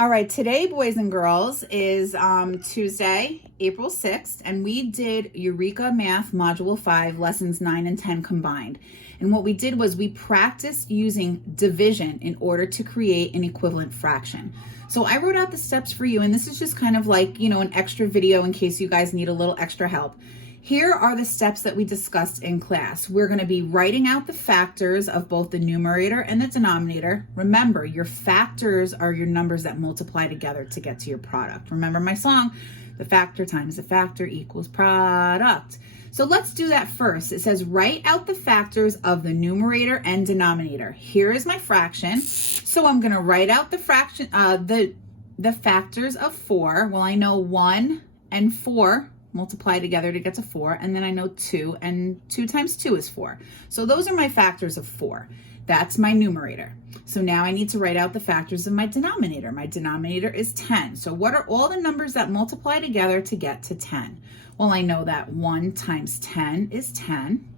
All right, today, boys and girls, is Tuesday, April 6th, and we did Eureka Math Module 5, Lessons 9 and 10 combined. And what we did was we practiced using division in order to create an equivalent fraction. So I wrote out the steps for you, and this is just kind of like, an extra video in case you guys need a little extra help. Here are the steps that we discussed in class. We're going to be writing out the factors of both the numerator and the denominator. Remember, your factors are your numbers that multiply together to get to your product. Remember my song, the factor times the factor equals product. So let's do that first. It says write out the factors of the numerator and denominator. Here is my fraction. So I'm going to write out the fraction, the factors of 4. Well, I know 1 and 4 multiply together to get to 4, and then I know 2, and 2 times 2 is 4. So those are my factors of 4. That's my numerator. So now I need to write out the factors of my denominator. My denominator is 10. So what are all the numbers that multiply together to get to 10? Well, I know that 1 times 10 is 10,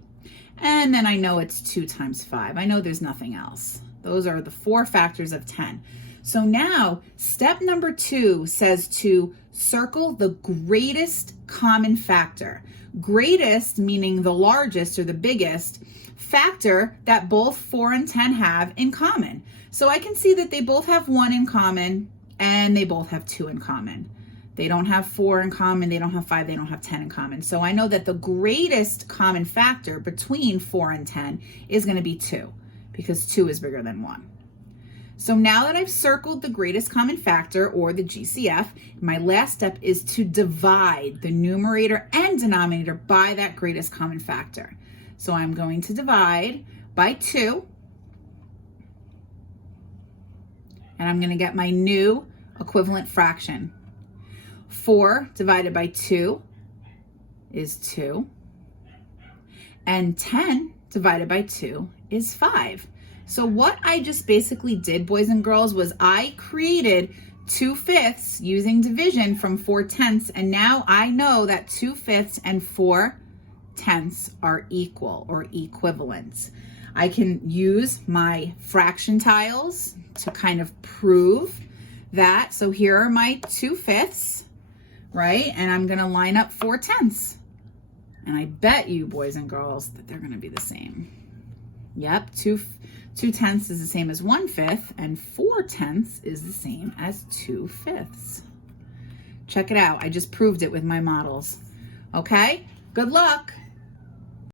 and then I know it's 2 times 5. I know there's nothing else. Those are the 4 factors of 10. So now, step number 2 says to circle the greatest common factor. Greatest meaning the largest or the biggest factor that both 4 and 10 have in common. So I can see that they both have 1 in common and they both have 2 in common. They don't have 4 in common, they don't have 5, they don't have 10 in common. So I know that the greatest common factor between 4 and 10 is going to be 2, because 2 is bigger than 1. So now that I've circled the greatest common factor, or the GCF, my last step is to divide the numerator and denominator by that greatest common factor. So I'm going to divide by 2, and I'm going to get my new equivalent fraction. 4 divided by 2 is 2, and 10 divided by 2 is 5. So what I just basically did, boys and girls, was I created 2/5 using division from 4/10, and now I know that 2/5 and 4/10 are equal or equivalent. I can use my fraction tiles to kind of prove that. So here are my 2/5, right? And I'm going to line up 4/10. And I bet you, boys and girls, that they're going to be the same. Yep, 2/10 is the same as 1/5, and 4/10 is the same as 2/5. Check it out. I just proved it with my models. Okay, good luck.